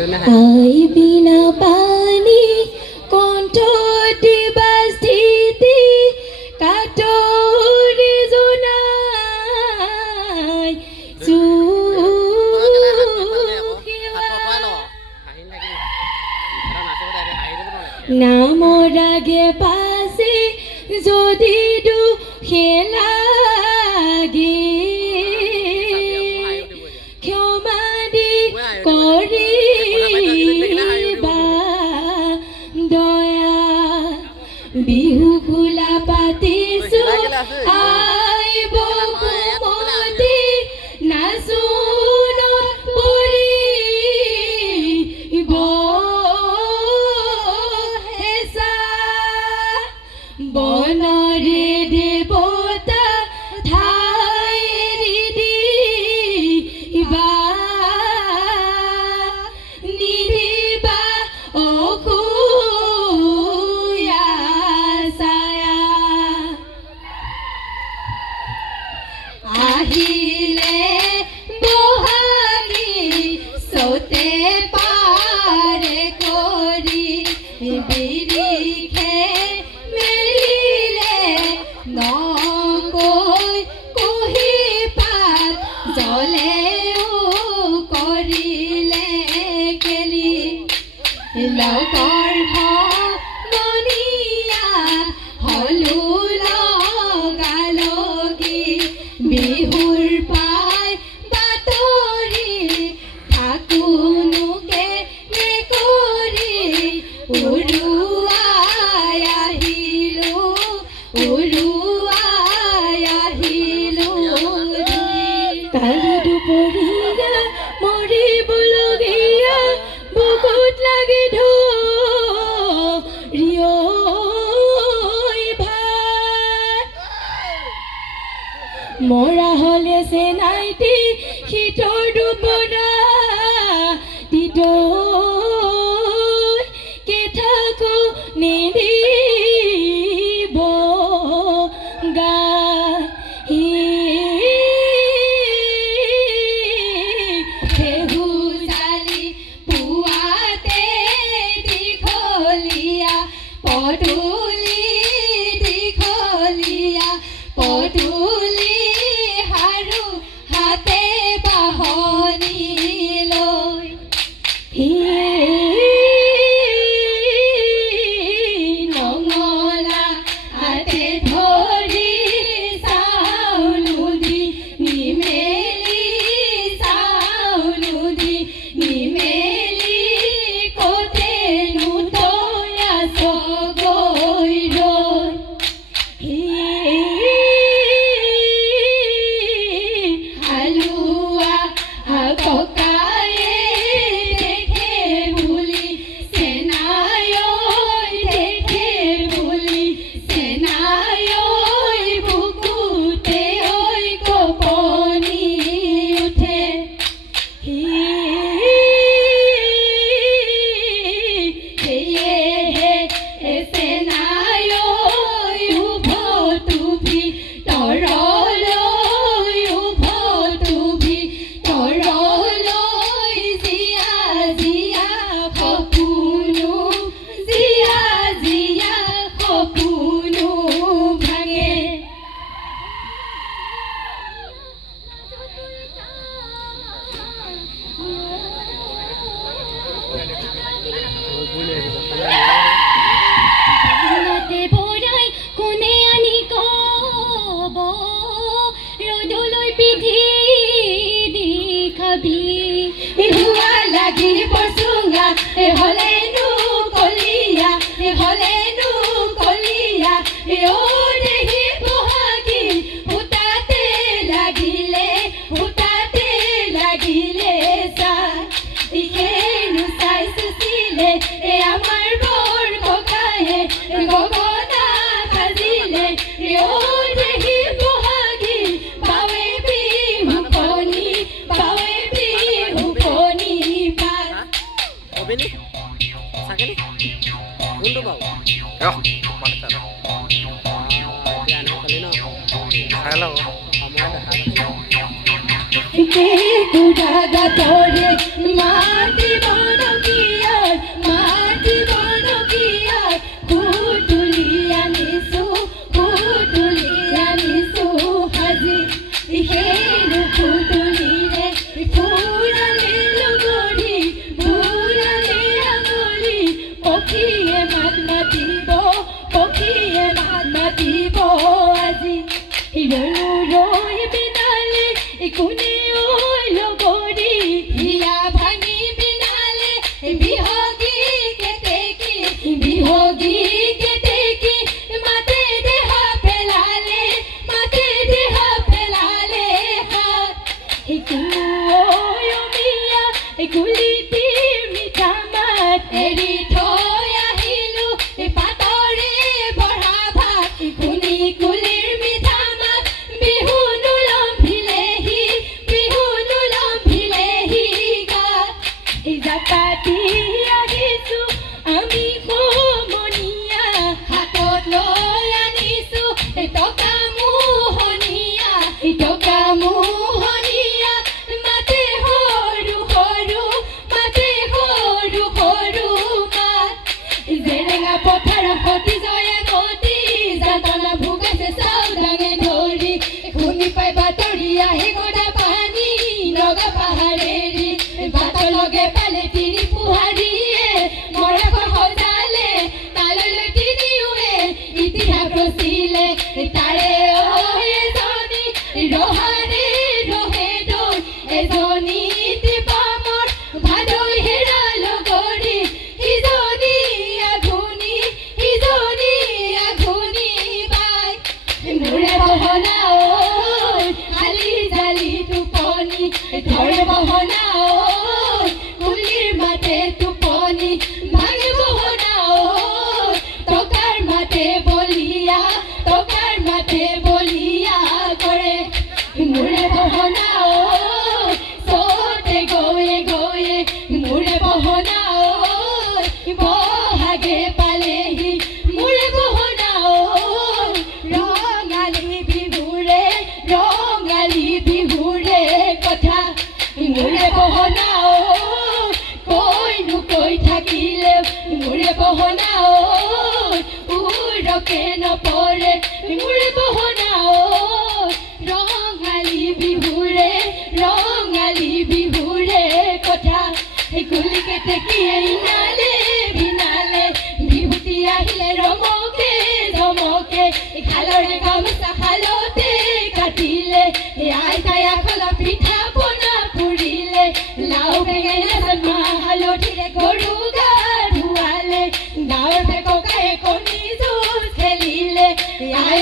আই বিনা পানী কণ্ঠটি বাস্থিতি কাটৰি জোনাই নামৰাগে পাছে যদি দুখে লাগে ক্ষমা দি কৰিবা দয়া বিহু খোলা পাতিছো আই বসুমতী নাচোনত পৰিব হেঁচা বনৰে দেৱতা ঠাই এৰি দিবা নিদিবা অসূয়া ছায়া আহিলে বহাগী চতে পাৰে কৰি বিৰিখে মেলিলে নকৈ কুহি পাত জ্বলেও কৰিলে কেলি লগৰ মনিয়া হলো লগালগি বিহুৰ পাই বাতৰি থাকোনোকে কৰি উৰুৱাই আহিলো কালি দুপৰীয়া মৰিবলগীয়া বুকুত লাগি ধৰিয়ৈ ভাত মৰা হলে চেনাইটি শীতৰ দুপৰা দিদৈ কেথাকো নিদিব গা জালি পুৱাতে দীঘলীয়া পদূলি হাৰু হাতে বাহনি লৈ নঙলা হাতে ধৰি চাউলো দি নিমেলি কতেনো তই আছ গৈ ৰৈ হালুৱা ককায়ে দেখে বুলি চেনাই বুকুতে ঐ কপনি উঠে সেয়েহে চেনাই উভতো ভিতৰলৈ জীয়া সপোনো ভাঙে ভৰাই কোনে আনি কব ৰ'দলৈ পিঠি দি খাবি হুৱা লাগিব চুঙা হলেনো কলিয়া ও দেহি বহাগী সূতাতে লাগিলে চা ইখেনো চাই চুচিলে আমাৰ বৰ ককায়ে গগনা সাজিলে ও দেহি বহাগী পাৱে বিহু কণী পাত Obini, sakit? Untuk bau? Yo, mana sana? Dia anak kali no. Hello. Kamu ada apa? Ke kuda da tore mati bana পাতি আহিছো আমি সমনীয়া হাতত লৈ আনিছো টকা মোহনীয়া মাতে সৰু সৰু মাত জেৰেঙা পথাৰত সতী জয়ে গতি যাতনা ভোগাইছে চাউল ডাঙে ধৰি শুনি পাই বাতৰি আহে গদা পানী নগা পাহাৰেৰি বাটৰ লগে পালে তিনি পুহাৰীয়ে মৰাব সজালে তালৈ তিনিওৱে ইতিহাস ৰচিলে তাৰে এজনী ৰহাৰে ৰহে দৈ এজনী টিপামৰ ভাদৈ হেৰাল গৰি সিজনী আঘোনী বাই মোৰে বহনা ঐ খালি জালি টোপনি ধৰে বহনা ঐ কুলিৰ মাতে টোপনি ভাঙে বহনা ঐ টকাৰ মাতে বলিয়া কৰে মোৰে বহনা ঐ চতে গয়ে মোৰে বহনা ঐ বহাগে পালেহি মোৰে বহনা ঐ ৰঙালী বিহুৰে কথা মোৰে বহনা ঐ কৈ থাকিলে মোৰে বহনা ঐ উৰকে নপৰে মোৰে বহনা ঐ ৰঙালী বিহুৰে কথা গুলিকে টেকিয়ে ইনালে বিনালে বিহুতি আহিলে ৰমকে ধমকে খালৰে গামোচা খালতে কাটিলে আইতাই আখলা পিঠা পনা পুৰিলে লাও বেঙেনা মাহ হালধিৰে গৰু গা ধুৱালে গাঁৱৰ ককায়ে কণী যুঁজ খেলিলে আই